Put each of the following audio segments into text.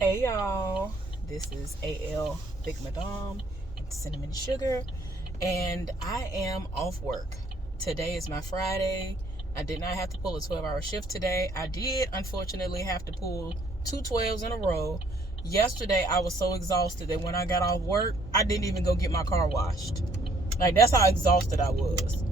Hey y'all, this is AL Big Madame with Cinnamon Sugar, and I am off work. Today is my Friday. I did not have to pull a 12-hour shift today. I did, unfortunately, have to pull two 12s in a row. Yesterday, I was so exhausted that when I got off work, I didn't even go get my car washed. Like, that's how exhausted I was.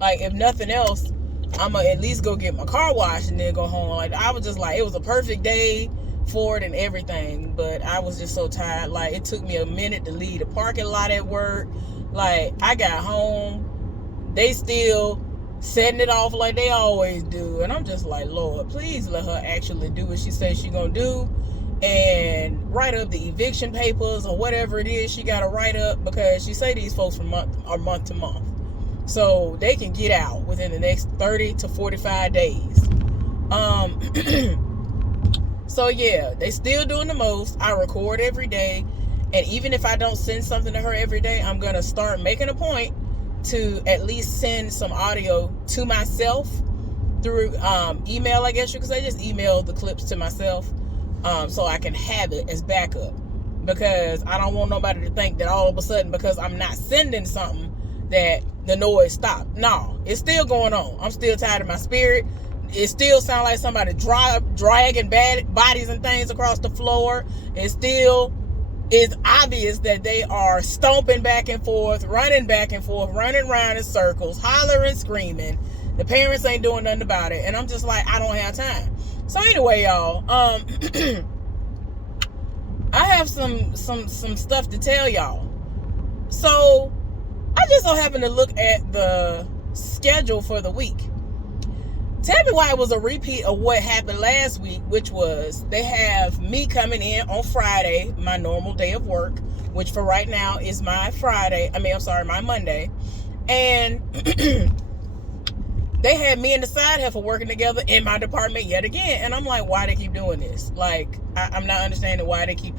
Like, if nothing else, I'ma at least go get my car washed and then go home. Like, I was just like, it was a perfect day for it and everything, but I was just so tired. Like, it took me a minute to leave the parking lot at work. Like, I got home, they still setting it off like they always do, and I'm just like, Lord, please let her actually do what she says she gonna do and write up the eviction papers or whatever it is she gotta write up, because she say these folks from month to month, so they can get out within the next 30 to 45 days. So yeah, they still doing the most. I record every day, and even if I don't send something to her every day, I'm gonna start making a point to at least send some audio to myself through email, I guess you could say. Just email the clips to myself, so I can have it as backup, because I don't want nobody to think that all of a sudden, because I'm not sending something, that the noise stopped. No, it's still going on. I'm still tired of my spirit. It still sounds like somebody dragging bodies and things across the floor. It still is obvious that they are stomping back and forth, running around in circles, hollering, screaming. The parents ain't doing nothing about it, and I'm just like, I don't have time. So anyway, y'all, I have some stuff to tell y'all. So I just so happened to look at the schedule for the week. Tell me why it was a repeat of what happened last week, which was they have me coming in on Friday, my normal day of work, which for right now is my my Monday. And they had me and the side heifer working together in my department yet again. And I'm like, why they keep doing this? Like, I'm not understanding why they keep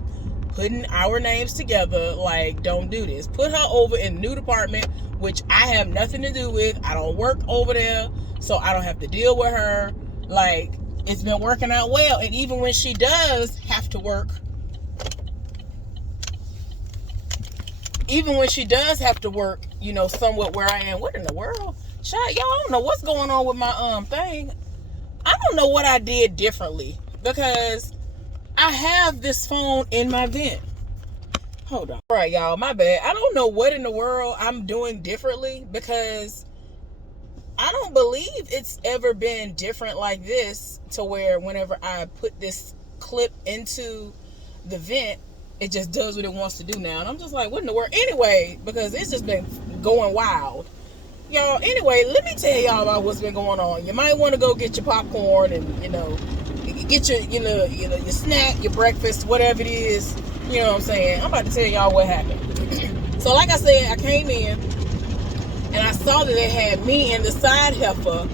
putting our names together. Like, don't do this. Put her over in the new department, which I have nothing to do with. I don't work over there, so I don't have to deal with her. Like, it's been working out well. And even when she does have to work, somewhat where I am. What in the world? Child, y'all, I don't know what's going on with my thing. I don't know what I did differently, because I have this phone in my vent. Hold on. All right, y'all, my bad. I don't know what in the world I'm doing differently, because I don't believe it's ever been different like this, to where whenever I put this clip into the vent, it just does what it wants to do now. And I'm just like, what in the world? Anyway, because it's just been going wild. Y'all, anyway, let me tell y'all about what's been going on. You might want to go get your popcorn and, get your, your snack, your breakfast, whatever it is. You know what I'm saying? I'm about to tell y'all what happened. So like I said, I came in and I saw that they had me and the side heifer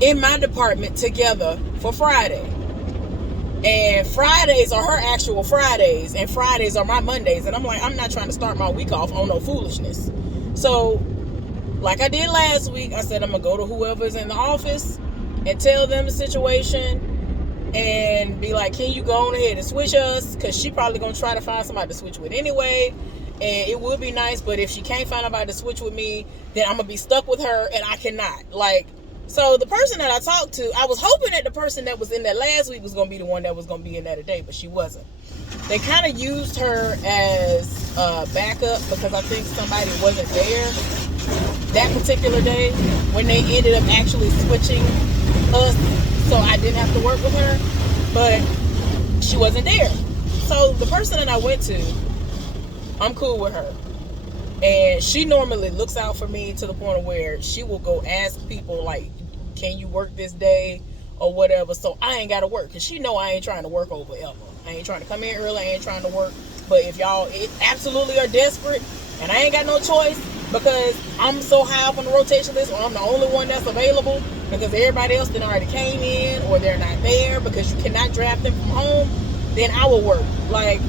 in my department together for Friday. And Fridays are her actual Fridays, and Fridays are my Mondays. And I'm like, I'm not trying to start my week off on no foolishness. So, like I did last week, I said I'm going to go to whoever's in the office and tell them the situation and be like, can you go on ahead and switch us? Because she probably going to try to find somebody to switch with anyway. And it would be nice, but if she can't find anybody to switch with me, then I'm going to be stuck with her, and I cannot. Like, so the person that I talked to, I was hoping that the person that was in there last week was going to be the one that was going to be in there today, but she wasn't. They kind of used her as backup, because I think somebody wasn't there that particular day when they ended up actually switching us, so I didn't have to work with her, but she wasn't there. So the person that I went to, I'm cool with her, and she normally looks out for me to the point of where she will go ask people, like, can you work this day or whatever, so I ain't got to work, because she know I ain't trying to work over ever. I ain't trying to come in early, I ain't trying to work. But if y'all absolutely are desperate and I ain't got no choice, because I'm so high up on the rotation list, or I'm the only one that's available because everybody else then already came in, or they're not there because you cannot draft them from home, then I will work. Like,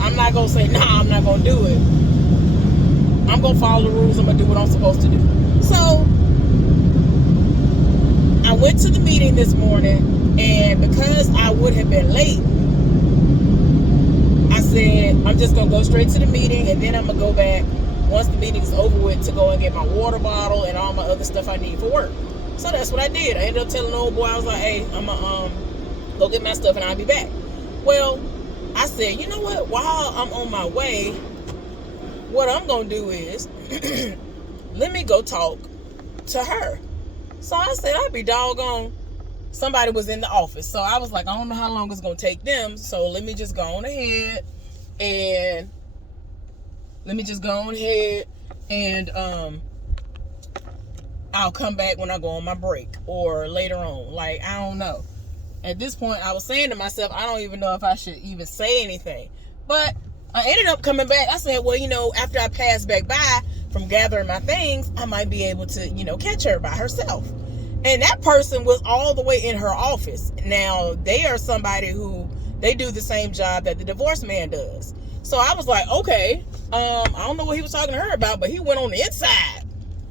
I'm not going to say, nah, I'm not going to do it. I'm going to follow the rules. I'm going to do what I'm supposed to do. So I went to the meeting this morning, and because I would have been late, I said, I'm just going to go straight to the meeting, and then I'm going to go back once the meeting is over with to go and get my water bottle and all my other stuff I need for work. So that's what I did. I ended up telling the old boy, I was like, hey, I'm going to go get my stuff and I'll be back. Well, I said, you know what? While I'm on my way, what I'm going to do is let me go talk to her. So I said, I'd be doggone. Somebody was in the office. So I was like, I don't know how long it's going to take them. So let me just go on ahead and I'll come back when I go on my break or later on. Like, I don't know. At this point, I was saying to myself, I don't even know if I should even say anything. But I ended up coming back. I said, well, after I pass back by from gathering my things, I might be able to, catch her by herself. And that person was all the way in her office. Now, they are somebody who, they do the same job that the divorced man does. So I was like, okay, I don't know what he was talking to her about, but he went on the inside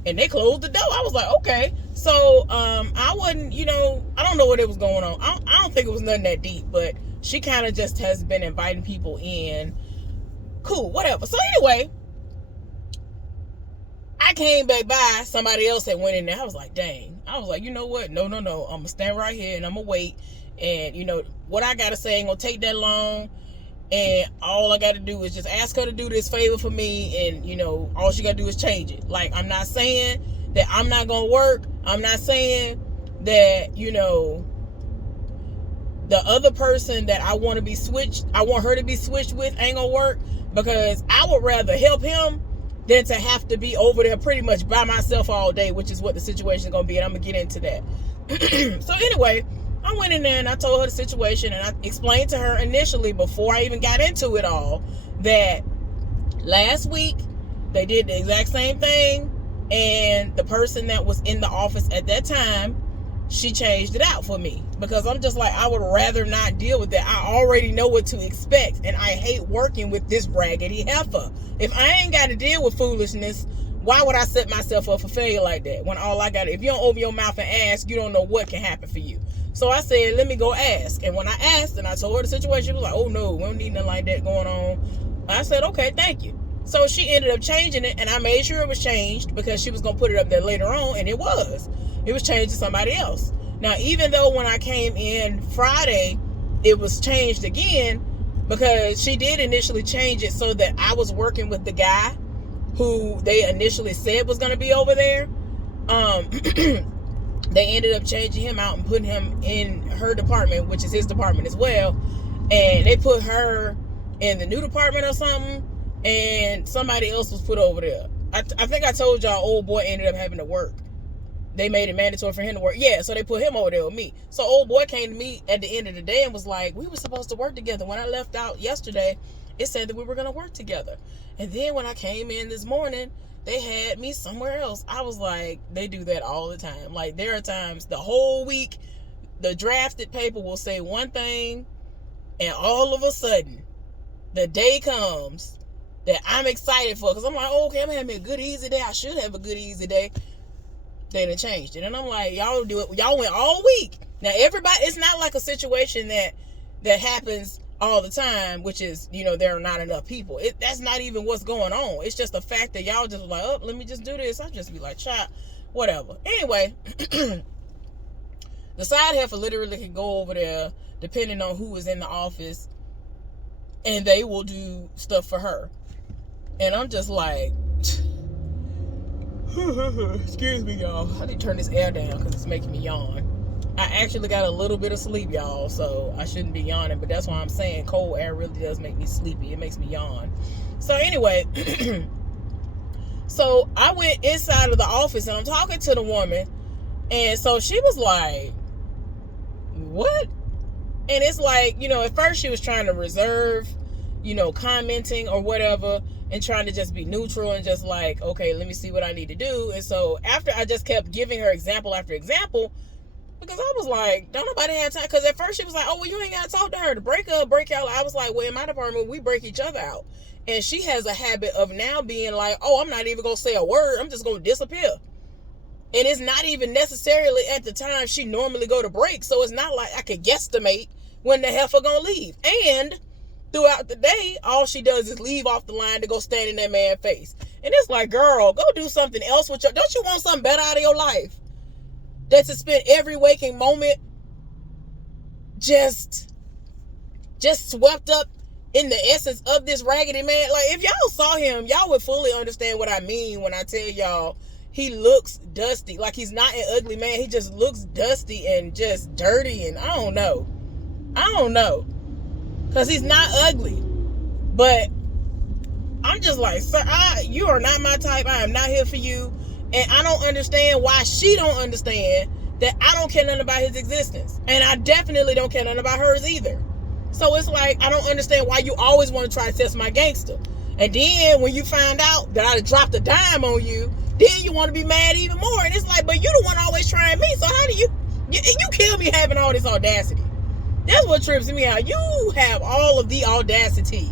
and they closed the door. I was like, okay. So I wasn't, I don't know what it was going on. I don't think it was nothing that deep, but she kind of just has been inviting people in. Cool, whatever. So anyway, I came back by, somebody else that went in there. I was like, dang. I was like, you know what? No. I'm going to stand right here and I'm going to wait. And, what I got to say ain't going to take that long. And all I got to do is just ask her to do this favor for me. And, all she got to do is change it. Like, I'm not saying that I'm not going to work. I'm not saying that, the other person that I want her to be switched with ain't going to work. Because I would rather help him than to have to be over there pretty much by myself all day, which is what the situation is going to be. And I'm going to get into that. So anyway, I went in there and I told her the situation, and I explained to her initially, before I even got into it all, that last week they did the exact same thing, and the person that was in the office at that time, she changed it out for me, because I'm just like, I would rather not deal with that. I already know what to expect, and I hate working with this raggedy heifer. If I ain't got to deal with foolishness, why would I set myself up for failure like that? When all I got, if you don't open your mouth and ask, you don't know what can happen for you. So I said, let me go ask. And when I asked and I told her the situation, she was like, oh no, we don't need nothing like that going on. I said, okay, thank you. So she ended up changing it, and I made sure it was changed because she was going to put it up there later on, and it was. It was changed to somebody else. Now, even though when I came in Friday, it was changed again, because she did initially change it so that I was working with the guy who they initially said was going to be over there. They ended up changing him out and putting him in her department, which is his department as well. And they put her in the new department or something, and somebody else was put over there. I think I told y'all old boy ended up having to work. They made it mandatory for him to work. Yeah, so they put him over there with me. So old boy came to me at the end of the day and was like, we were supposed to work together. When I left out yesterday, it said that we were going to work together. And then when I came in this morning, they had me somewhere else. I was like, they do that all the time. Like, there are times the whole week, the drafted paper will say one thing, and all of a sudden, the day comes that I'm excited for. Because I'm like, oh, okay, I'm having a good, easy day. I should have a good, easy day. They done changed it. And I'm like, y'all do it. Y'all went all week. Now, everybody, it's not like a situation that happens all the time, which is, there are not enough people. That's not even what's going on. It's just the fact that y'all just like, oh, let me just do this. I'll just be like, chop, whatever. Anyway, the side heifer literally can go over there depending on who is in the office, and they will do stuff for her. And I'm just like, excuse me, y'all. I need to turn this air down because it's making me yawn. I actually got a little bit of sleep, y'all, so I shouldn't be yawning, but that's why I'm saying cold air really does make me sleepy. It makes me yawn. So anyway, so I went inside of the office and I'm talking to the woman, and so she was like, what? And it's like, at first she was trying to reserve, commenting or whatever, and trying to just be neutral and just like, okay, let me see what I need to do. And so after I just kept giving her example after example, because I was like, don't nobody have time. Because at first she was like, oh, well, you ain't got to talk to her to break out. I was like, well, in my department, we break each other out. And she has a habit of now being like, oh, I'm not even going to say a word. I'm just going to disappear. And it's not even necessarily at the time she normally go to break. So it's not like I could guesstimate when the heifer gonna leave. And throughout the day, all she does is leave off the line to go stand in that man's face. And it's like, girl, go do something else with your... Don't you want something better out of your life? That to spend every waking moment just swept up in the essence of this raggedy man. Like, if y'all saw him, y'all would fully understand what I mean when I tell y'all he looks dusty. Like, he's not an ugly man. He just looks dusty and just dirty, and I don't know. Because he's not ugly. But I'm just like, sir, you are not my type. I am not here for you. And I don't understand why she don't understand that I don't care nothing about his existence. And I definitely don't care nothing about hers either. So it's like, I don't understand why you always want to try to test my gangster. And then when you find out that I dropped a dime on you, then you want to be mad even more. And it's like, but you the one always trying me. So how do you kill me having all this audacity? That's what trips me out. You have all of the audacity.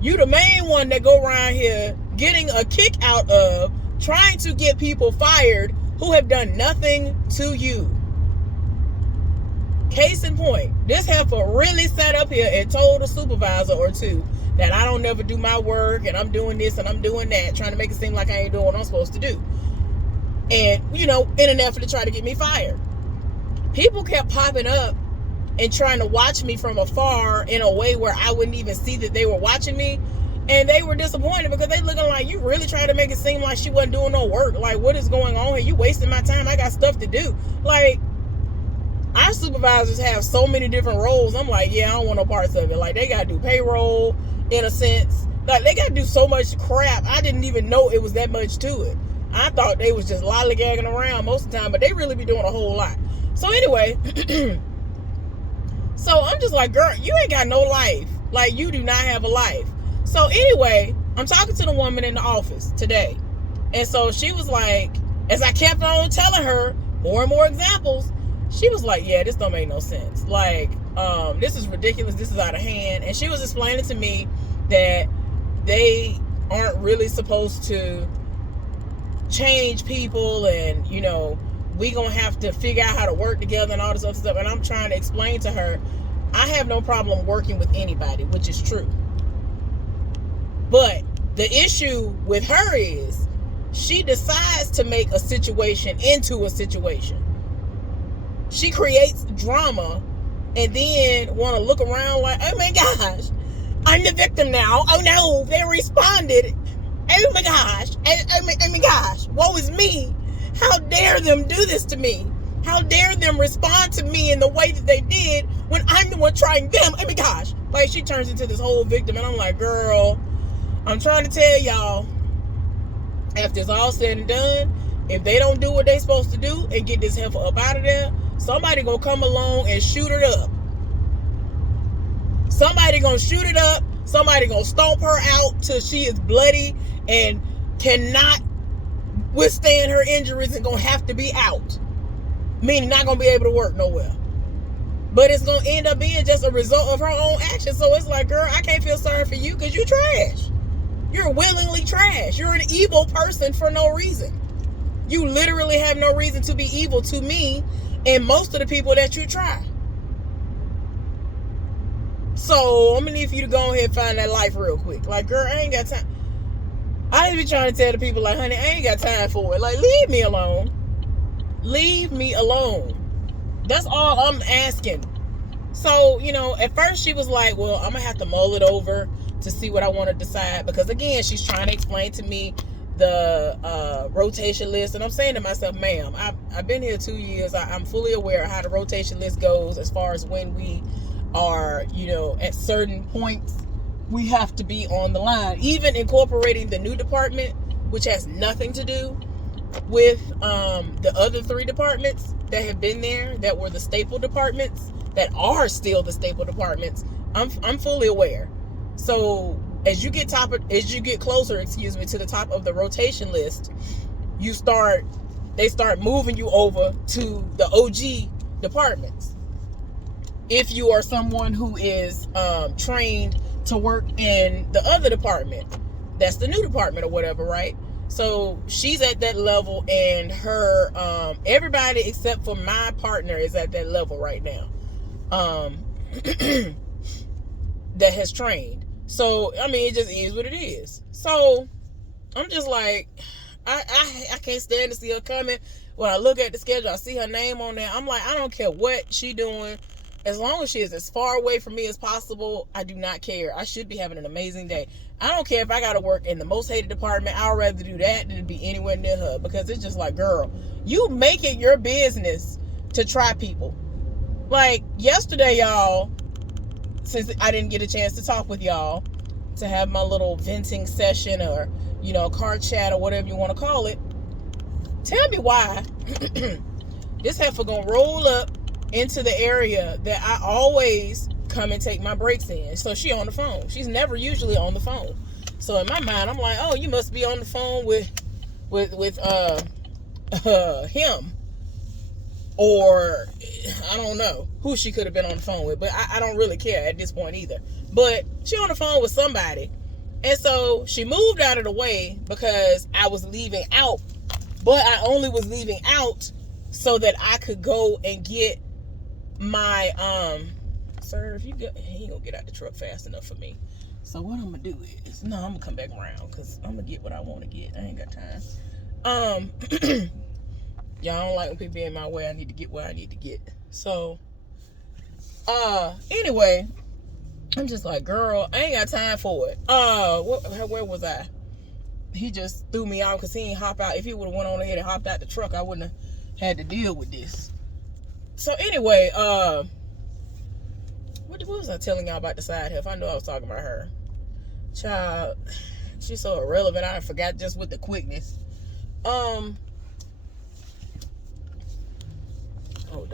You the main one that go around here getting a kick out of trying to get people fired who have done nothing to you. Case in point, this heifer really sat up here and told a supervisor or two that I don't never do my work and I'm doing this and I'm doing that, trying to make it seem like I ain't doing what I'm supposed to do. And, in an effort to try to get me fired. People kept popping up and trying to watch me from afar in a way where I wouldn't even see that they were watching me. And they were disappointed because they looking like, you really trying to make it seem like she wasn't doing no work. Like, what is going on here? You wasting my time. I got stuff to do. Like, our supervisors have so many different roles. I'm like, yeah, I don't want no parts of it. Like, they got to do payroll, in a sense. Like, they got to do so much crap. I didn't even know it was that much to it. I thought they was just lollygagging around most of the time, but they really be doing a whole lot. So anyway, so I'm just like, girl, you ain't got no life. Like, you do not have a life. So anyway, I'm talking to the woman in the office today. And so she was like, as I kept on telling her more and more examples, she was like, yeah, this don't make no sense. Like, this is ridiculous. This is out of hand. And she was explaining to me that they aren't really supposed to change people and, we gonna have to figure out how to work together and all this other stuff. And I'm trying to explain to her, I have no problem working with anybody, which is true. But the issue with her is she decides to make a situation into a situation. She creates drama and then want to look around like, oh my gosh, I'm the victim now. Oh no, they responded. Oh my gosh. Oh my gosh. Woe is me. How dare them do this to me? How dare them respond to me in the way that they did when I'm the one trying them? Oh my gosh. Like, she turns into this whole victim. And I'm like, girl, I'm trying to tell y'all, after it's all said and done, if they don't do what they supposed to do and get this heifer up out of there, somebody gonna come along and shoot her up. Somebody gonna shoot it up. Somebody gonna stomp her out till she is bloody and cannot withstand her injuries and gonna have to be out. Meaning not gonna be able to work nowhere. But it's gonna end up being just a result of her own action. So it's like, girl, I can't feel sorry for you because you trash. You're willingly trash. You're an evil person for no reason. You literally have no reason to be evil to me and most of the people that you try. So I'm gonna need for you to go ahead and find that life real quick. Like, girl, I ain't got time. I just be trying to tell the people, like, honey, I ain't got time for it. Like, leave me alone. Leave me alone. That's all I'm asking. So, at first she was like, well, I'm gonna have to mull it over to see what I want to decide. Because again, she's trying to explain to me the rotation list. And I'm saying to myself, ma'am, I've been here 2 years. I'm fully aware of how the rotation list goes as far as when we are, at certain points we have to be on the line. Even incorporating the new department, which has nothing to do with the other 3 departments that have been there, that were the staple departments, that are still the staple departments. I'm fully aware. So as you get closer, to the top of the rotation list, they start moving you over to the OG departments. If you are someone who is trained to work in the other department, that's the new department or whatever, right? So she's at that level, and her everybody except for my partner is at that level right now. that has trained. So, I mean, it just is what it is. So, I'm just like, I can't stand to see her coming. When I look at the schedule, I see her name on there. I'm like, I don't care what she doing. As long as she is as far away from me as possible, I do not care. I should be having an amazing day. I don't care if I got to work in the most hated department. I'd rather do that than to be anywhere near her, because it's just like, girl, you make it your business to try people. Like yesterday, y'all, since I didn't get a chance to talk with y'all, to have my little venting session, or, you know, car chat, or whatever you want to call it, tell me why this heifer gonna roll up into the area that I always come and take my breaks in. So she on the phone. She's never usually on the phone. So in my mind, I'm like, oh, you must be on the phone with him, or I don't know who she could have been on the phone with, but I don't really care at this point either. But she on the phone with somebody, and so she moved out of the way because I was leaving out, but I only was leaving out so that I could go and get my sir, if you go, he ain't gonna get out the truck fast enough for me. So what I'm gonna do is, no, I'm gonna come back around, because I'm gonna get what I want to get. I ain't got time. Y'all don't like when people be in my way. I need to get what I need to get. So anyway, I'm just like, girl, I ain't got time for it. Where was I? He just threw me out because he ain't hop out. If he would have went on ahead and hopped out the truck, I wouldn't have had to deal with this. So anyway, what was I telling y'all about the side heifer? I know I was talking about her. Child, she's so irrelevant. I forgot just with the quickness. Hold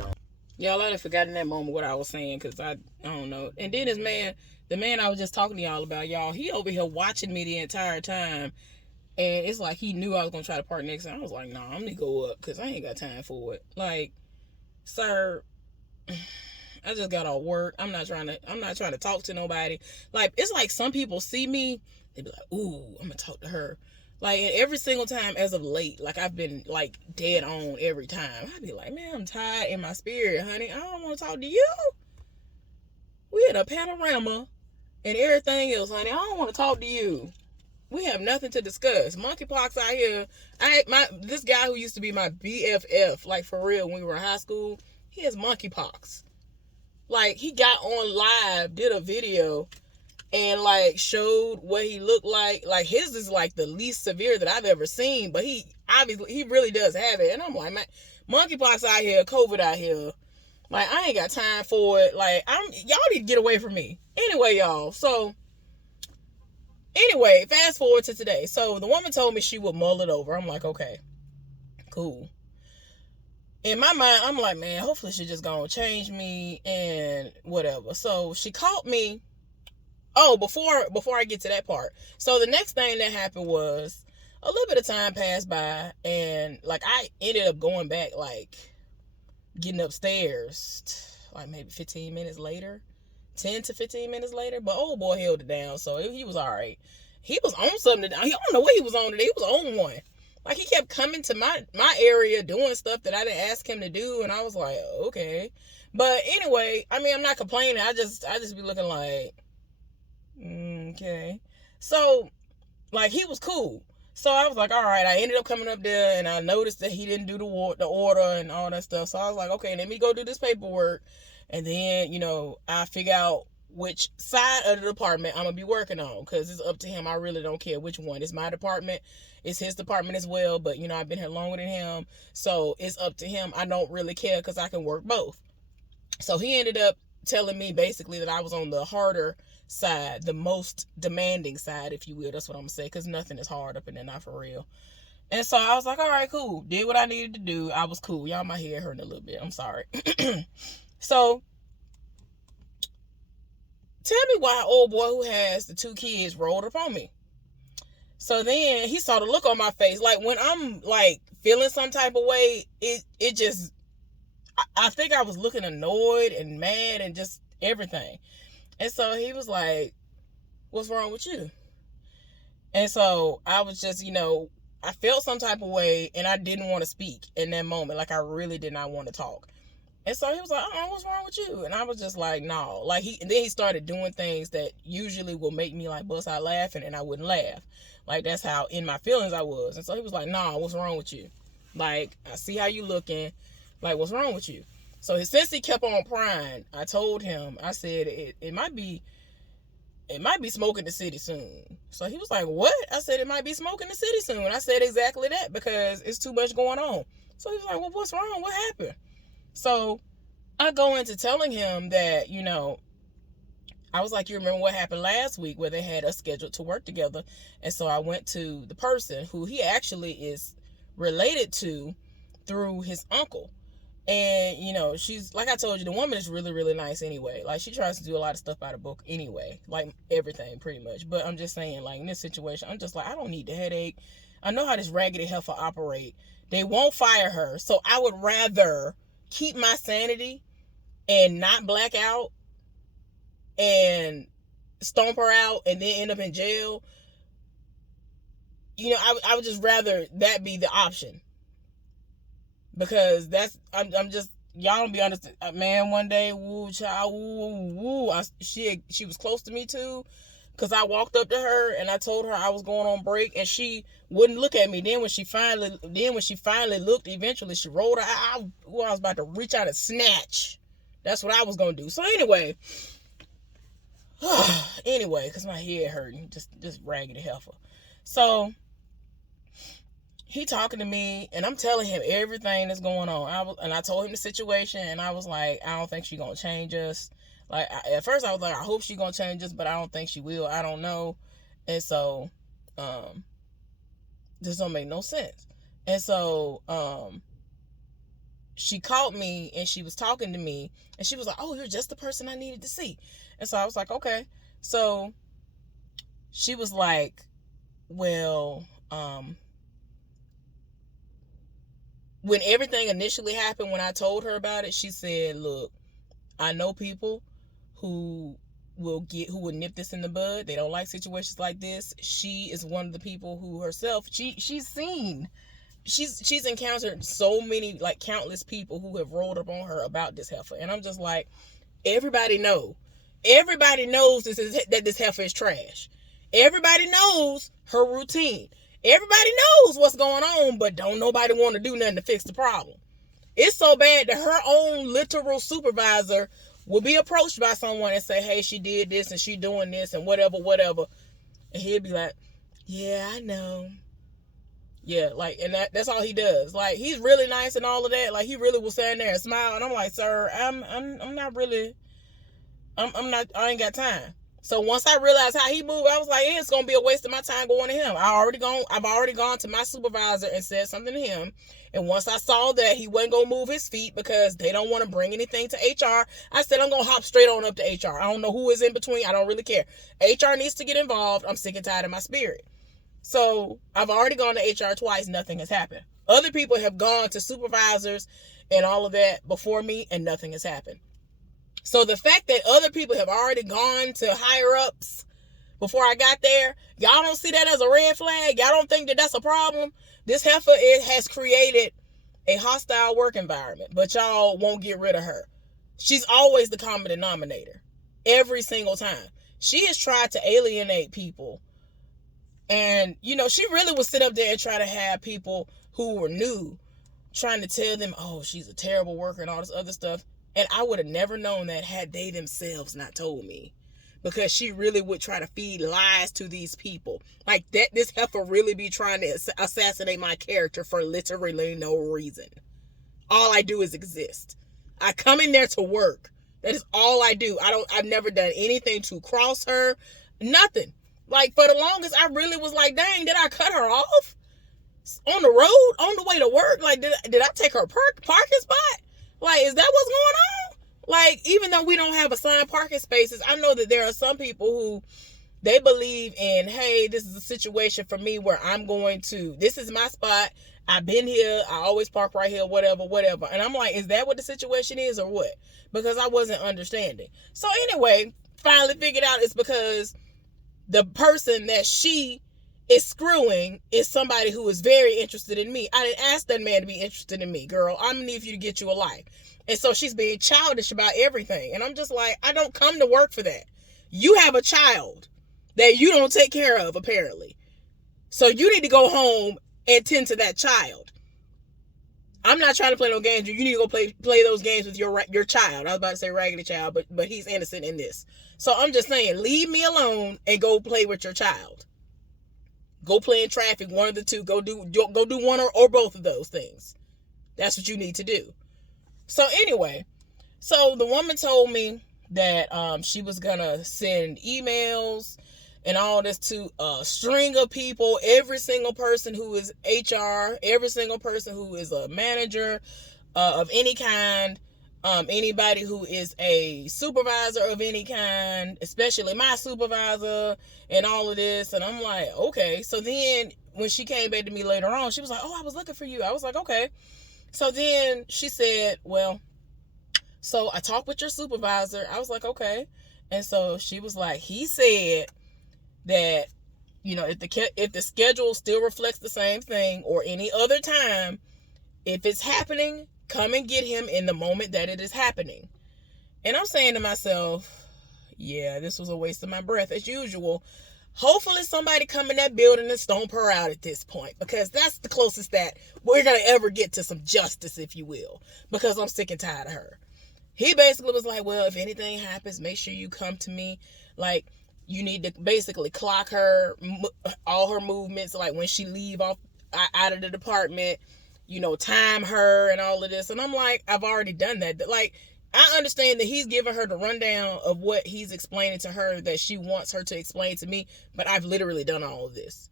on. Y'all, I done forgot in that moment what I was saying, because I don't know. And then the man I was just talking to y'all about, y'all, he over here watching me the entire time. And it's like he knew I was going to try to park next time. I was like, nah, I'm going to go up, because I ain't got time for it. Like, sir, I just got off work. I'm not trying to talk to nobody. Like, it's like some people see me, they be like, ooh, I'm going to talk to her. Like, every single time as of late, like, I've been, like, dead on every time. I'd be like, man, I'm tired in my spirit, honey. I don't want to talk to you. We in a panorama and everything else, honey. I don't want to talk to you. We have nothing to discuss. Monkeypox out here. This guy who used to be my BFF, like, for real, when we were in high school, he has monkeypox. Like, he got on live, did a video, and, like, showed what he looked like. Like, his is, like, the least severe that I've ever seen, but he really does have it. And I'm like, man, monkeypox out here, COVID out here. Like, I ain't got time for it. Like, y'all need to get away from me. Anyway, y'all, so, anyway, fast forward to today. So, the woman told me she would mull it over. I'm like, okay, cool. In my mind, I'm like, man, hopefully she's just gonna change me and whatever. So, she called me. Oh, before I get to that part. So the next thing that happened was a little bit of time passed by, and like I ended up going back, like getting upstairs like maybe 15 minutes later, 10 to 15 minutes later. But old boy held it down, so he was all right. He was on something. I don't know what he was on today. He was on one. Like, he kept coming to my area doing stuff that I didn't ask him to do, and I was like, okay. But anyway, I mean, I'm not complaining. I just be looking like, okay. So, like, he was cool. So I was like, all right. I ended up coming up there, and I noticed that he didn't do the order and all that stuff. So I was like, okay, let me go do this paperwork, and then, you know, I figure out which side of the department I'm gonna be working on, because it's up to him. I really don't care which one. It's my department, it's his department as well, but, you know, I've been here longer than him, so it's up to him. I don't really care, because I can work both. So he ended up telling me basically that I was on the harder side, the most demanding side, if you will. That's what I'm gonna say, because nothing is hard up in there, not for real. And so I was like, all right, cool. Did what I needed to do. I was cool. Y'all, my head hurting a little bit. I'm sorry. So tell me why old boy who has the 2 kids rolled up on me. So then he saw the look on my face. Like, when I'm like feeling some type of way, it just, I think I was looking annoyed and mad and just everything. And so he was like, what's wrong with you? And so I was just, you know, I felt some type of way, and I didn't want to speak in that moment. Like, I really did not want to talk. And so he was like, what's wrong with you? And I was just like, no. Like, and then he started doing things that usually will make me like bust out laughing, and I wouldn't laugh. Like, that's how in my feelings I was. And so he was like, no, what's wrong with you? Like, I see how you looking. Like, what's wrong with you? So since he kept on prying, I told him, I said, it might be smoke in the city soon. So he was like, what? I said, it might be smoke in the city soon. I said exactly that, because it's too much going on. So he was like, well, what's wrong? What happened? So I go into telling him that, I was like, you remember what happened last week where they had us scheduled to work together? And so I went to the person who he actually is related to through his uncle. And, she's, like I told you, the woman is really, really nice anyway. Like, she tries to do a lot of stuff by the book anyway. Like, everything, pretty much. But I'm just saying, like, in this situation, I'm just like, I don't need the headache. I know how this raggedy heifer operate. They won't fire her. So I would rather keep my sanity and not black out and stomp her out and then end up in jail. I would just rather that be the option. Because I'm just, y'all don't be honest, man. One day, woo, child, woo. She was close to me too, because I walked up to her and I told her I was going on break, and she wouldn't look at me. Then when she finally looked, eventually she rolled her. I was about to reach out and snatch. That's what I was gonna do. So anyway, because my head hurting, just raggedy heifer. So he talking to me, and I'm telling him everything that's going on. I told him the situation, and I was like, I don't think she's gonna change us. Like, at first I was like, I hope she's gonna change us, but I don't think she will. I don't know. And so, this don't make no sense. And so, she called me, and she was talking to me, and she was like, oh, you're just the person I needed to see. And so I was like, okay. So she was like, well, when everything initially happened, when I told her about it, she said, look, I know people who would nip this in the bud. They don't like situations like this. She is one of the people who herself, she's encountered so many, like, countless people who have rolled up on her about this heifer. And I'm just like, everybody knows that this heifer is trash. Everybody knows her routine. Everybody knows what's going on, but don't nobody want to do nothing to fix the problem. It's so bad that her own literal supervisor will be approached by someone and say, hey, she did this and she doing this and whatever. And he'll be like, yeah, I know. Yeah, like, and that's all he does. Like, he's really nice and all of that. Like, he really will stand there and smile. And I'm like, sir, I'm not really, I ain't got time. So once I realized how he moved, I was like, it's going to be a waste of my time going to him. I've already gone to my supervisor and said something to him. And once I saw that he wasn't going to move his feet because they don't want to bring anything to HR, I said, I'm going to hop straight on up to HR. I don't know who is in between. I don't really care. HR needs to get involved. I'm sick and tired of my spirit. So I've already gone to HR twice. Nothing has happened. Other people have gone to supervisors and all of that before me, and nothing has happened. So the fact that other people have already gone to higher ups before I got there, y'all don't see that as a red flag? Y'all don't think that that's a problem? This heifer has created a hostile work environment, but y'all won't get rid of her. She's always the common denominator. Every single time. She has tried to alienate people. And, she really would sit up there and try to have people who were new trying to tell them, oh, she's a terrible worker and all this other stuff. And I would have never known that had they themselves not told me. Because she really would try to feed lies to these people. Like, that this heifer really be trying to assassinate my character for literally no reason. All I do is exist. I come in there to work. That is all I do. I've never done anything to cross her. Nothing. Like, for the longest, I really was like, dang, did I cut her off? On the road? On the way to work? Like, did I take her parking spot? Like, is that what's going on? Like, even though we don't have assigned parking spaces, I know that there are some people who, they believe in, hey, this is a situation for me where this is my spot. I've been here. I always park right here, whatever. And I'm like, is that what the situation is or what? Because I wasn't understanding. So anyway, finally figured out it's because the person that she is screwing is somebody who is very interested in me. I didn't ask that man to be interested in me, girl. I'm gonna need for you to get you a life. And so she's being childish about everything. And I'm just like, I don't come to work for that. You have a child that you don't take care of, apparently. So you need to go home and tend to that child. I'm not trying to play no games. You need to go play those games with your child. I was about to say Raggedy Child, but he's innocent in this. So I'm just saying, leave me alone and go play with your child. Go play in traffic, one of the two. Go do one or both of those things. That's what you need to do. So anyway, so the woman told me that she was gonna send emails and all this to a string of people, every single person who is HR, every single person who is a manager of any kind, anybody who is a supervisor of any kind, especially my supervisor, and all of this. And I'm like, okay. So then when she came back to me later on, she was like, oh, I was looking for you. I was like, okay. So then she said, well, so I talked with your supervisor. I was like, okay. And so she was like, he said that, you know, if the schedule still reflects the same thing or any other time, if it's happening, come and get him in the moment that it is happening. And I'm saying to myself, yeah, this was a waste of my breath as usual. Hopefully somebody come in that building and stomp her out at this point, because that's the closest that we're going to ever get to some justice, if you will, because I'm sick and tired of her. He basically was like, well, if anything happens, make sure you come to me. Like, you need to basically clock her, all her movements, like when she leave out of the department, you know, time her and all of this. And I'm like, I've already done that. Like, I understand that he's giving her the rundown of what he's explaining to her that she wants her to explain to me, but I've literally done all of this.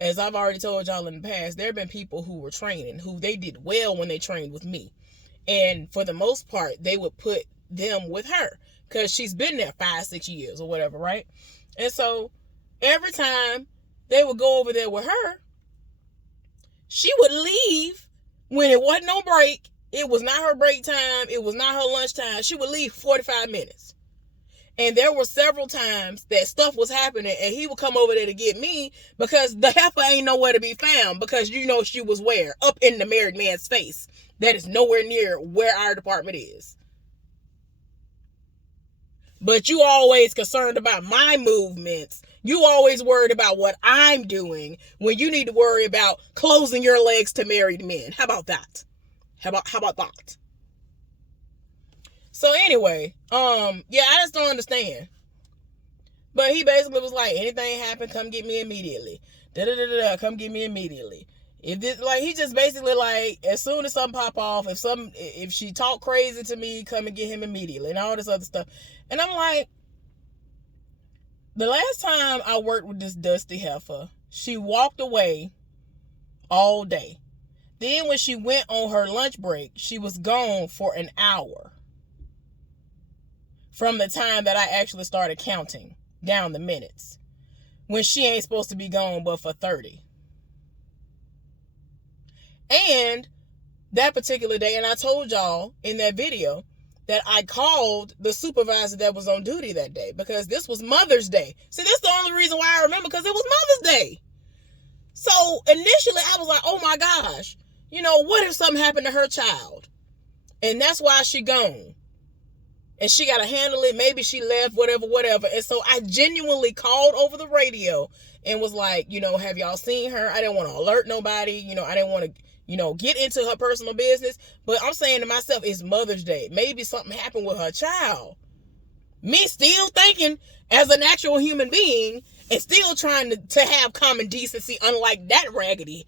As I've already told y'all in the past, there have been people who were training, who they did well when they trained with me. And for the most part, they would put them with her because she's been there 5-6 years or whatever, right? And so every time they would go over there with her, she would leave when it wasn't no break. It was not her break time. It was not her lunch time. She would leave 45 minutes. And there were several times that stuff was happening and he would come over there to get me because the heifer ain't nowhere to be found, because you know she was where? Up in the married man's face. That is nowhere near where our department is. But you always concerned about my movements. You always worried about what I'm doing when you need to worry about closing your legs to married men. How about that? How about that? So anyway, yeah, I just don't understand. But he basically was like, anything happen, come get me immediately. Come get me immediately. If this, like, he just basically like, as soon as something pop off, if she talk crazy to me, come and get him immediately, and all this other stuff. And I'm like, the last time I worked with this dusty heifer, she walked away all day. Then when she went on her lunch break, she was gone for an hour from the time that I actually started counting down the minutes, when she ain't supposed to be gone but for 30. And that particular day, and I told y'all in that video that I called the supervisor that was on duty that day, because this was Mother's Day. See, that's the only reason why I remember, because it was Mother's Day. So initially I was like, oh my gosh, you know, what if something happened to her child? And that's why she gone. And she got to handle it. Maybe she left, whatever. And so I genuinely called over the radio and was like, you know, have y'all seen her? I didn't want to alert nobody. You know, I didn't want to, you know, get into her personal business. But I'm saying to myself, it's Mother's Day. Maybe something happened with her child. Me still thinking as an actual human being and still trying to have common decency, unlike that raggedy.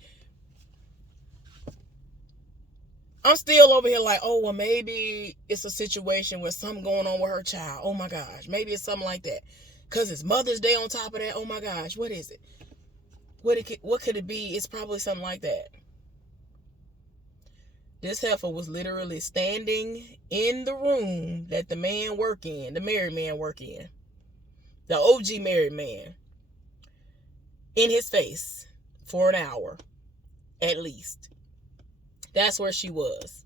I'm still over here like, oh, well, maybe it's a situation with something going on with her child. Oh, my gosh. Maybe it's something like that. Because it's Mother's Day on top of that. Oh, my gosh. What is it? What could it be? It's probably something like that. This heifer was literally standing in the room that the man work in, the married man work in. The OG married man. In his face for an hour, at least. That's where she was.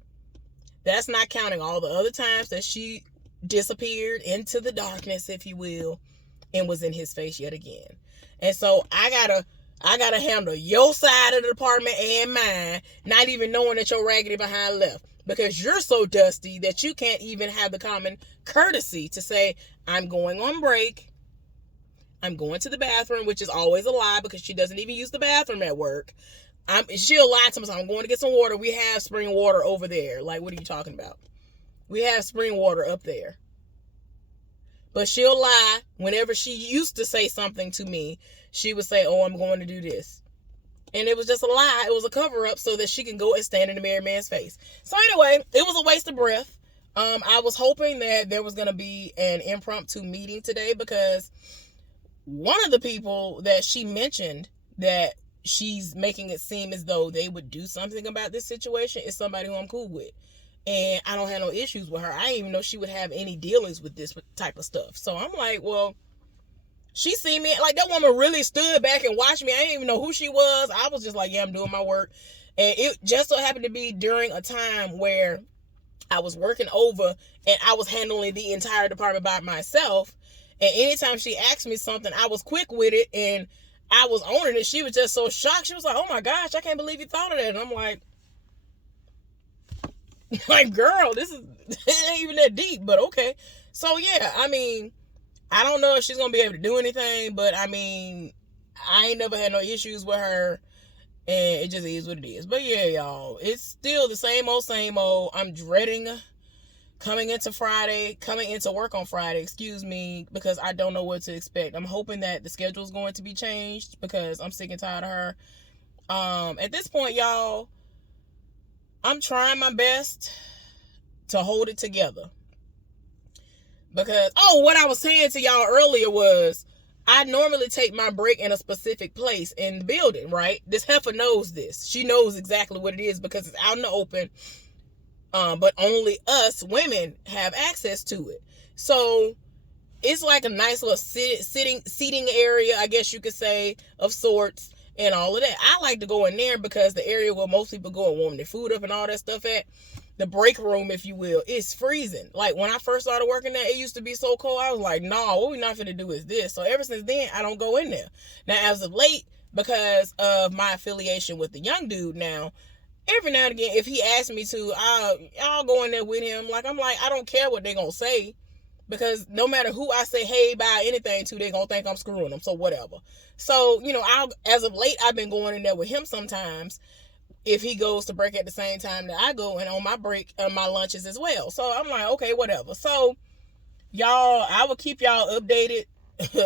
That's not counting all the other times that she disappeared into the darkness, if you will, and was in his face yet again. And so I gotta handle your side of the department and mine, not even knowing that your raggedy behind left. because you're so dusty that you can't even have the common courtesy to say, I'm going on break. I'm going to the bathroom, which is always a lie because she doesn't even use the bathroom at work. She'll lie to me. I'm going to get some water. We have spring water over there. Like, what are you talking about? We have spring water up there. But she'll lie. Whenever she used to say something to me, she would say, oh, I'm going to do this. And it was just a lie. It was a cover-up so that she can go and stand in the married man's face. So anyway, it was a waste of breath. I was hoping that there was going to be an impromptu meeting today because one of the people that she mentioned that she's making it seem as though they would do something about this situation is somebody who I'm cool with. And I don't have no issues with her. I didn't even know she would have any dealings with this type of stuff. So I'm like, well, she seen me. Like, that woman really stood back and watched me. I didn't even know who she was. I was just like, yeah, I'm doing my work. And it just so happened to be during a time where I was working over and I was handling the entire department by myself. And anytime she asked me something, I was quick with it and I was owning it. She was just so shocked. She was like, oh my gosh, I can't believe you thought of that. And I'm like, girl, it ain't even that deep, but okay. So yeah, I mean, I don't know if she's gonna be able to do anything, but I mean, I ain't never had no issues with her, and it just is what it is. But yeah, y'all, it's still the same old. I'm dreading coming into work on Friday, because I don't know what to expect. I'm hoping that the schedule is going to be changed because I'm sick and tired of her. At this point, y'all, I'm trying my best to hold it together. Because, what I was saying to y'all earlier was, I normally take my break in a specific place in the building, right? This heifer knows this. She knows exactly what it is because it's out in the open. But only us women have access to it. So it's like a nice little seating area, I guess you could say, of sorts, and all of that. I like to go in there because the area where most people go and warm their food up and all that stuff at, the break room, if you will, is freezing. Like, when I first started working there, it used to be so cold. I was like, no, what we're not going to do is this. So ever since then, I don't go in there. Now, as of late, because of my affiliation with the young dude now, every now and again, if he asks me to, I'll go in there with him. I'm like, I don't care what they're going to say. Because no matter who I say, hey, buy anything to, they're going to think I'm screwing them. So whatever. So, as of late, I've been going in there with him sometimes. If he goes to break at the same time that I go, and on my break, my lunches as well. So I'm like, okay, whatever. So, y'all, I will keep y'all updated,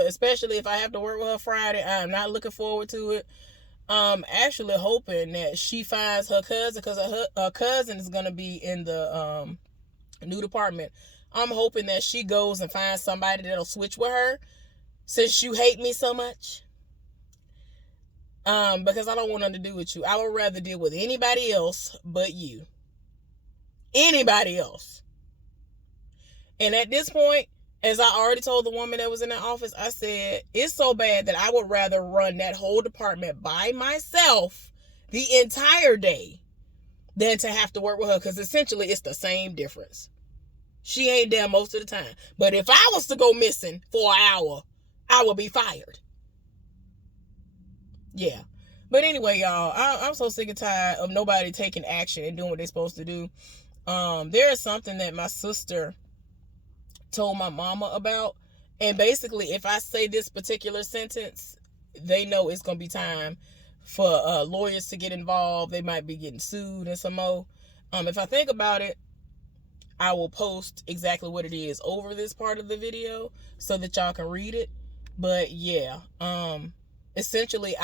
especially if I have to work with her Friday. I'm not looking forward to it. Actually hoping that she finds her cousin, because her cousin is going to be in the new department. I'm hoping that she goes and finds somebody that'll switch with her, since you hate me so much. Because I don't want nothing to do with you. I would rather deal with anybody else but you. Anybody else. And at this point, as I already told the woman that was in the office, I said, it's so bad that I would rather run that whole department by myself the entire day than to have to work with her, because essentially it's the same difference. She ain't there most of the time. But if I was to go missing for an hour, I would be fired. Yeah. But anyway, y'all, I'm so sick and tired of nobody taking action and doing what they're supposed to do. There is something that my sister told my mama about. And basically, if I say this particular sentence, they know it's going to be time for lawyers to get involved. They might be getting sued and some more. If I think about it, I will post exactly what it is over this part of the video so that y'all can read it. But yeah, essentially,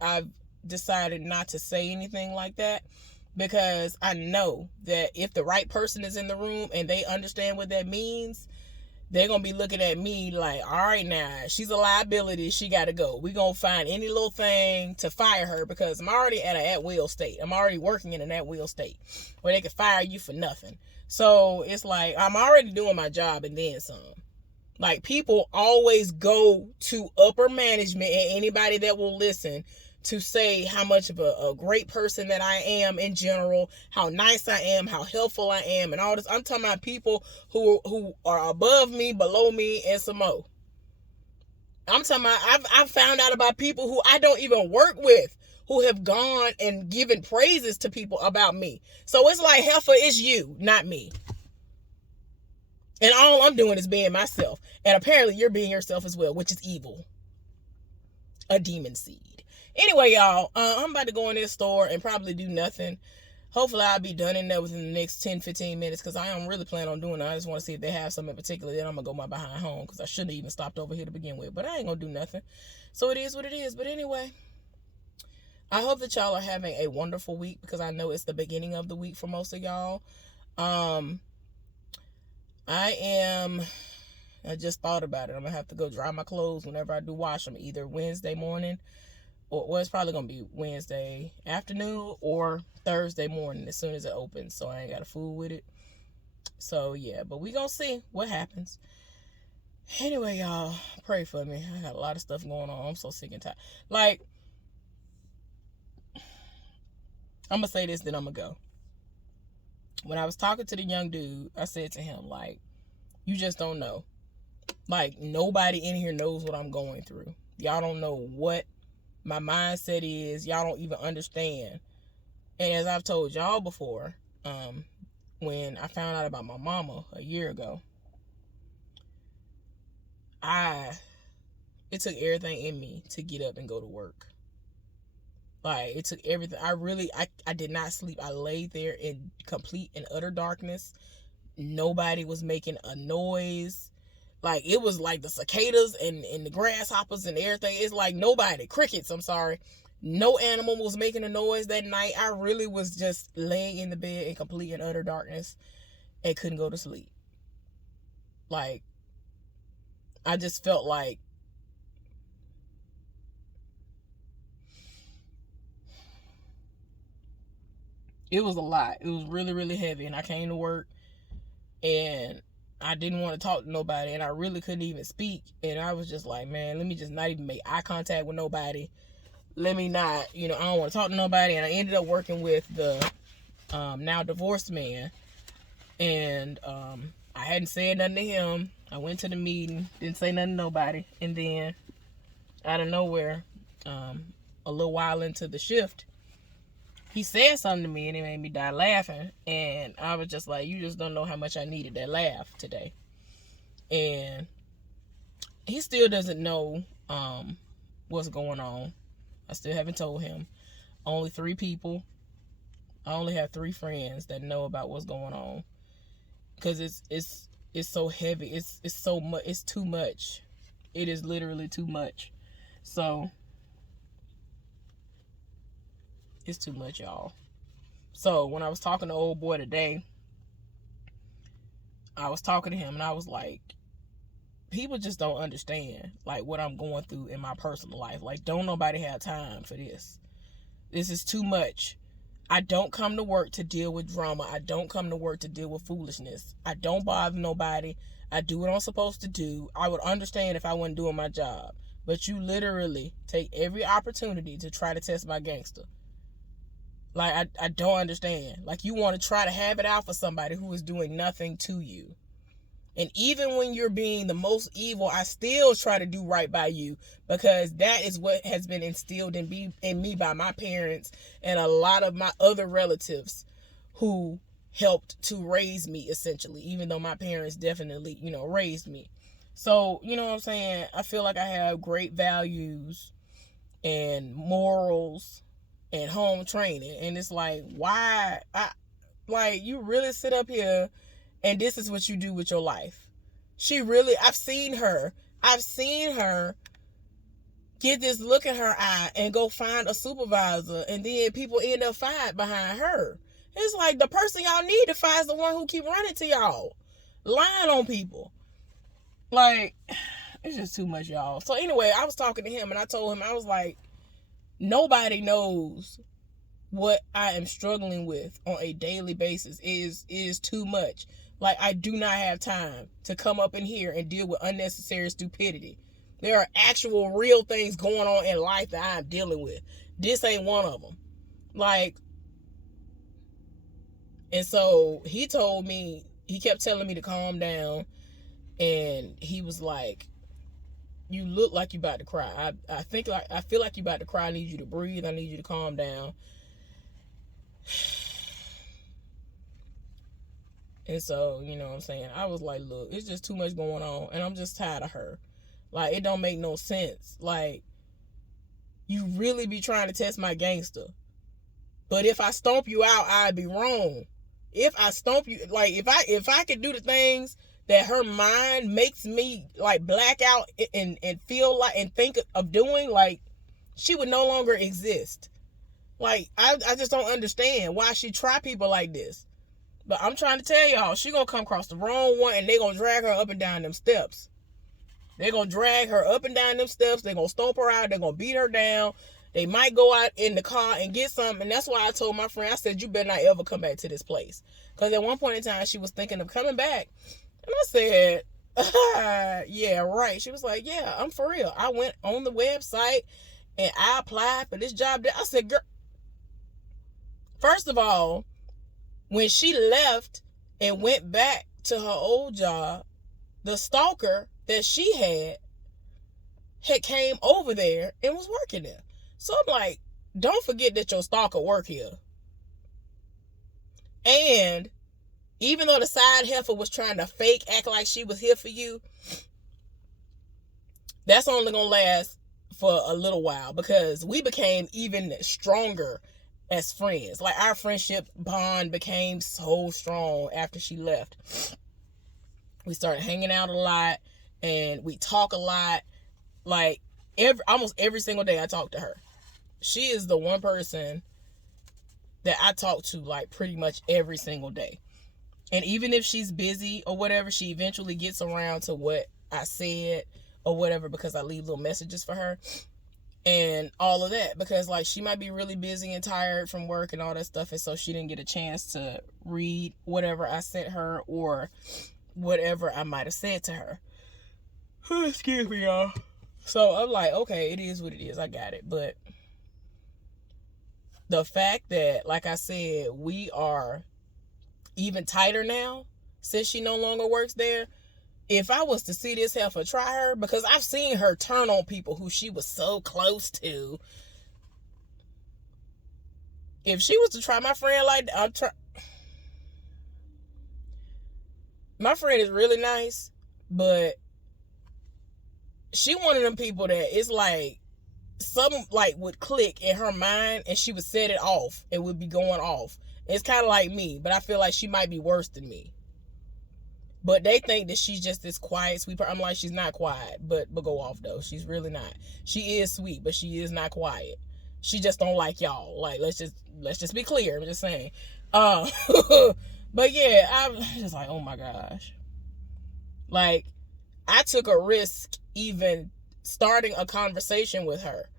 I've decided not to say anything like that, because I know that if the right person is in the room and they understand what that means, they're going to be looking at me like, all right, now, she's a liability. She got to go. We're going to find any little thing to fire her, because I'm already at an at-will state. I'm already working in an at-will state where they can fire you for nothing. So it's like, I'm already doing my job and then some. Like, people always go to upper management and anybody that will listen to say how much of a great person that I am in general, how nice I am, how helpful I am, and all this. I'm talking about people who are above me, below me, and some more. I'm talking about, I've found out about people who I don't even work with, who have gone and given praises to people about me. So it's like, heifer, it's you, not me. And all I'm doing is being myself. And apparently you're being yourself as well, which is evil. A demon seed. Anyway, y'all, I'm about to go in this store and probably do nothing. Hopefully I'll be done in there within the next 10-15 minutes, because I am really planning on doing it. I just want to see if they have something in particular. Then I'm going to go my behind home, because I shouldn't have even stopped over here to begin with. But I ain't going to do nothing. So it is what it is. But anyway, I hope that y'all are having a wonderful week, because I know it's the beginning of the week for most of y'all. I just thought about it. I'm going to have to go dry my clothes whenever I do wash them, either Wednesday morning, or well, it's probably going to be Wednesday afternoon or Thursday morning as soon as it opens, so I ain't got to fool with it. So, yeah, but we going to see what happens. Anyway, y'all, pray for me. I got a lot of stuff going on. I'm so sick and tired. Like, I'm going to say this, then I'm going to go. When I was talking to the young dude, I said to him, like, you just don't know. Like, nobody in here knows what I'm going through. Y'all don't know what my mindset is. Y'all don't even understand. And as I've told y'all before, when I found out about my mama a year ago, it took everything in me to get up and go to work. Like, it took everything. I did not sleep. I laid there in complete and utter darkness. Nobody was making a noise. Like, it was like the cicadas and the grasshoppers and everything. It's like crickets, I'm sorry. No animal was making a noise that night. I really was just laying in the bed in complete and utter darkness and couldn't go to sleep. Like, I just felt like it was a lot. It was really, really heavy. And I came to work and I didn't want to talk to nobody, and I really couldn't even speak. And I was just like, man, let me just not even make eye contact with nobody. Let me not, I don't want to talk to nobody. And I ended up working with the now divorced man. And I hadn't said nothing to him. I went to the meeting, didn't say nothing to nobody. And then out of nowhere, a little while into the shift, he said something to me, and it made me die laughing. And I was just like, you just don't know how much I needed that laugh today. And he still doesn't know what's going on. I still haven't told him. Only 3 people. I only have 3 friends that know about what's going on. Because it's so heavy. It's so much. It's too much. It is literally too much. So it's too much, y'all. So when I was talking to old boy today, I was talking to him and I was like, people just don't understand like what I'm going through in my personal life. Like, don't nobody have time for this. This is too much. I don't come to work to deal with drama. I don't come to work to deal with foolishness. I don't bother nobody. I do what I'm supposed to do. I would understand if I wasn't doing my job. But you literally take every opportunity to try to test my gangster. Like, I don't understand. Like, you want to try to have it out for somebody who is doing nothing to you. And even when you're being the most evil, I still try to do right by you, because that is what has been instilled in me by my parents and a lot of my other relatives who helped to raise me, essentially, even though my parents definitely, raised me. So, you know what I'm saying? I feel like I have great values and morals and home training. And it's like, why? You really sit up here and this is what you do with your life. I've seen her get this look in her eye and go find a supervisor, and then people end up fired behind her. It's like the person y'all need to fire is the one who keep running to y'all, lying on people. Like, it's just too much, y'all. So anyway, I was talking to him and I told him, I was like, nobody knows what I am struggling with on a daily basis. It is too much. Like, I do not have time to come up in here and deal with unnecessary stupidity. There are actual real things going on in life that I'm dealing with. This ain't one of them. Like, and so he kept telling me to calm down. And he was like, you look like you about to cry. I feel like you about to cry. I need you to breathe. I need you to calm down. And so, you know what I'm saying? I was like, look, it's just too much going on. And I'm just tired of her. Like, it don't make no sense. Like, you really be trying to test my gangster. But if I stomp you out, I'd be wrong. If I stomp you, like, if I could do the things that her mind makes me, like, black out and feel like and think of doing, like, she would no longer exist. Like, I just don't understand why she try people like this. But I'm trying to tell y'all, she gonna come across the wrong one and they gonna drag her up and down them steps. They gonna drag her up and down them steps. They gonna stomp her out. They gonna beat her down. They might go out in the car and get something. And that's why I told my friend, I said, you better not ever come back to this place. Because at one point in time, she was thinking of coming back. And I said, yeah, right. She was like, yeah, I'm for real. I went on the website and I applied for this job. I said, girl, first of all, when she left and went back to her old job, the stalker that she had came over there and was working there. So I'm like, don't forget that your stalker work here. And even though the side heifer was trying to fake act like she was here for you, that's only gonna last for a little while, because we became even stronger as friends. Like, our friendship bond became so strong after she left. We started hanging out a lot and we talk a lot. Like, almost every single day I talk to her. She is the one person that I talk to, like, pretty much every single day. And even if she's busy or whatever, she eventually gets around to what I said or whatever, because I leave little messages for her and all of that, because, like, she might be really busy and tired from work and all that stuff, and so she didn't get a chance to read whatever I sent her or whatever I might have said to her. Excuse me, y'all. So I'm like, okay, it is what it is. I got it. But the fact that, like I said, we are even tighter now since she no longer works there. If I was to see this heifer try her, because I've seen her turn on people who she was so close to. If she was to try my friend like that, my friend is really nice, but she one of them people that it's like something like would click in her mind and she would set it off. It would be going off. It's kind of like me, but I feel like she might be worse than me. But they think that she's just this quiet, sweet person. I'm like, she's not quiet, but go off though. She's really not. She is sweet, but she is not quiet. She just don't like y'all. Like, let's just be clear. I'm just saying. But yeah, I'm just like, oh my gosh. Like, I took a risk even starting a conversation with her.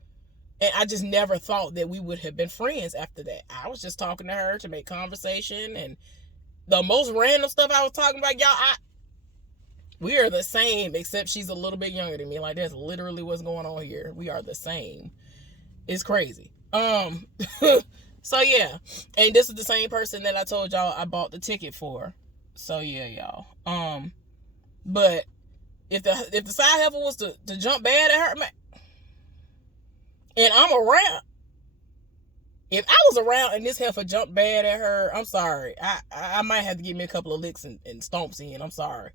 And I just never thought that we would have been friends after that. I was just talking to her to make conversation, and the most random stuff I was talking about, y'all, we are the same, except she's a little bit younger than me. Like, that's literally what's going on here. We are the same. It's crazy. So yeah. And this is the same person that I told y'all I bought the ticket for. So yeah, y'all. But if the side heifer was to jump bad at her, man, and I'm around, if I was around and this heifer jumped bad at her, I'm sorry. I might have to give me a couple of licks and stomps in. I'm sorry.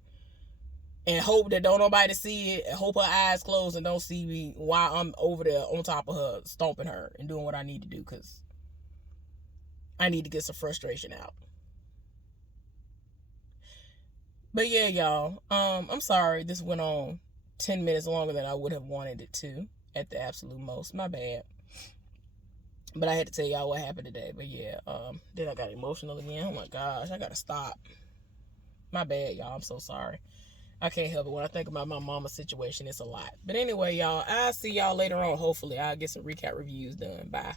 And hope that don't nobody see it. And hope her eyes closed and don't see me while I'm over there on top of her, stomping her and doing what I need to do, because I need to get some frustration out. But yeah, y'all. I'm sorry this went on 10 minutes longer than I would have wanted it to at the absolute most. My bad. But I had to tell y'all what happened today. But yeah, then I got emotional again. Oh my gosh, I gotta stop. My bad, y'all. I'm so sorry. I can't help it. When I think about my mama's situation, it's a lot. But anyway, y'all, I'll see y'all later on. Hopefully, I'll get some recap reviews done. Bye.